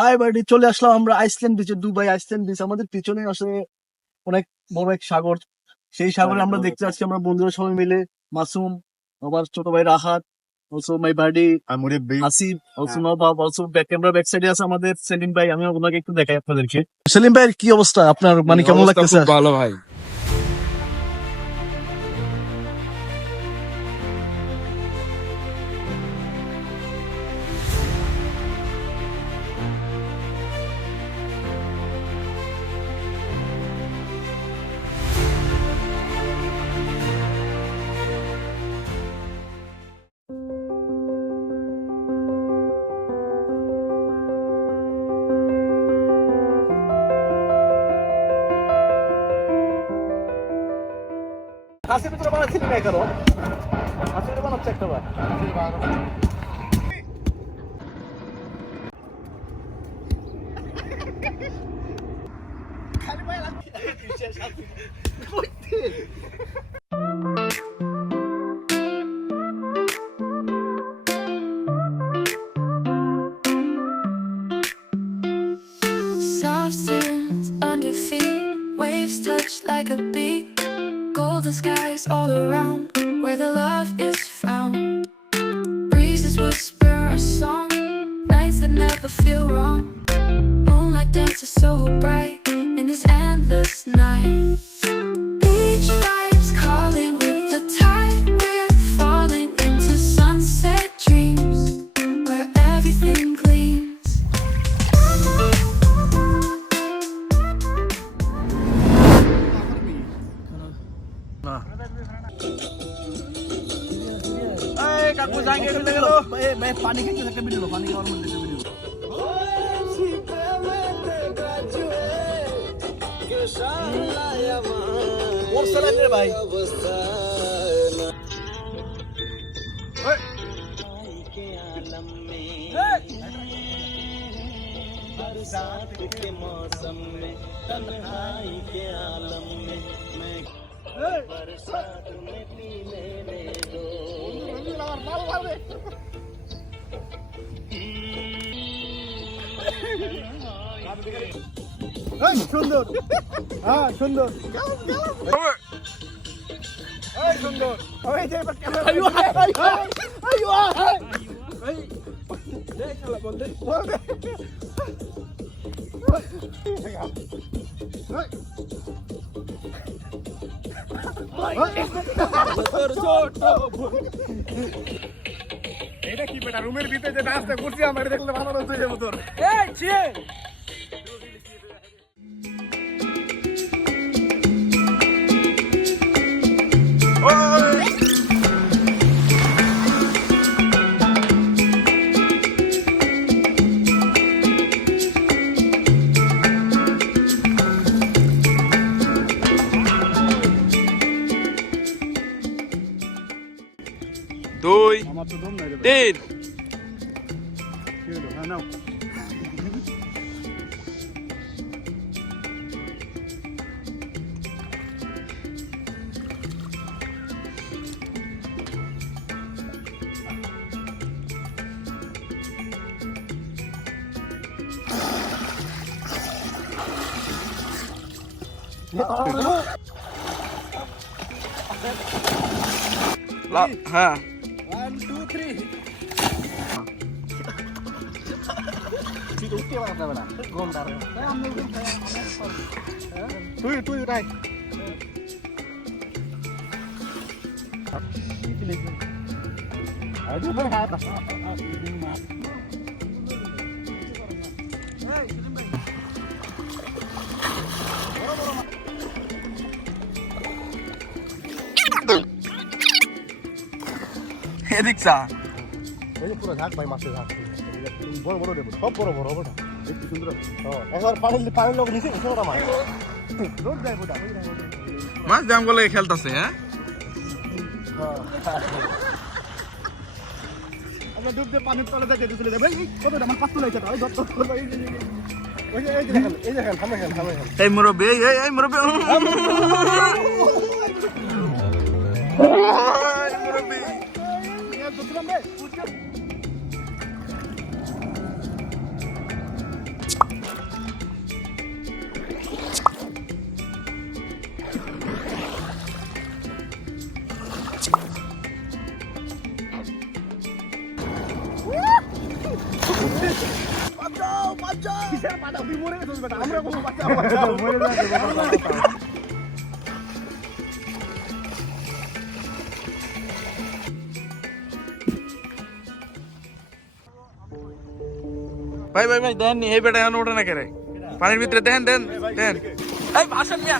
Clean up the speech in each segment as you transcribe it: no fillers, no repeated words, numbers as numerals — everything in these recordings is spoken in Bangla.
হাই বাড়ি, চলে আসলাম আমরা আইসল্যান্ড বিচে, দুবাই আইসল্যান্ড বিচ। আমাদের পিছনে আসলে অনেক বড় এক সাগর। সেই সাগরে আমরা দেখতে যাচ্ছি আমরা বন্ধুরা সবাই মিলে। মাসুম, আমার ছোট ভাই Rahat, also my buddy Asif, also Nawab, also back camera back সাইডে আছে আমাদের সেলিম ভাই। আমি ওনাকে একটু দেখাই আপনাদেরকে। সেলিম ভাইয়ের কি অবস্থা? আপনার মানে কেমন লাগতেছে? খুব ভালো ভাই। হাসির ভিতরে বানাচ্ছিলি না কেন? হাসির বানাচ্ছে একটা বার। Soft sands under feet, waves touch like a beat. Golden skies all around, where the love is found. Breezes whisper a song, nights that never feel wrong. Moonlight dances so bright in this endless night. Beach vibes calling with the tide, we're falling into sunset dreams, where everything gleams. কাকু জায়গায় চলে গেল। পানি খেতে একটা ভিডিও, পানি খাওয়ার মধ্যে একটা ভিডিও। ওর সালাদ রে ভাই। मौसम में तन्हाई के आलम में मैं बरसात में पी लेने दो। সুন্দর, হ্যাঁ সুন্দর, সুন্দর। এটা কি বেটা, রুমের ভিতরে যে ডান্সটা করছি আমার দেখলে ভালো হতো যাবো তোর। এই ছিয়ে দুই, আমার তো দম নাই রে ভাই। তিন। কি হলো? হ্যাঁ নাও। হ্যাঁ, 1 2 3 তুই উঠাই। এদিক চা। পুরো ঝাঁক ভাই, মাছের ঝাঁক বড় বড় দেবো, সব বড় বড় বড় দেখতে সুন্দর। একবার পানির লোক নিচে এসে ওরা মাছ রোড যায় বোধ হয়। মাছ দাম গুলো খেলতেছে। হ্যাঁ, আমরা ডুব দিয়ে পানির তলে দেখে চলে যাবে। কত আমার পাঁচ তুলে ওই যত ওই যে দেখেন, এই দেখেন, থামে খেল থামে খেল। এই মুরব্বী, এই মুরব্বী, মুরব্বী। কিসের পাতা তুই মরে গেছিস বেটা আমরা কোনো বাচ্চা মরে যাবে ভাই ভাই ভাই দেন নি এই বেটা এখন ওঠে না কেরে পানির ভিতরে দেন দেন দেন এই ভাষণ মিয়া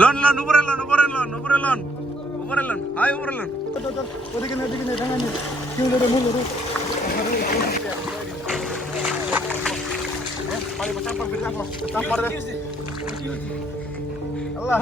লন লন উপরে লন উপরে লন উপরে লন উপরে লন হাই উপরে লন ওদিকে নে ঢাঙ্গা নে কি হলো রে মুলো রে পানি চাপ দে আল্লাহ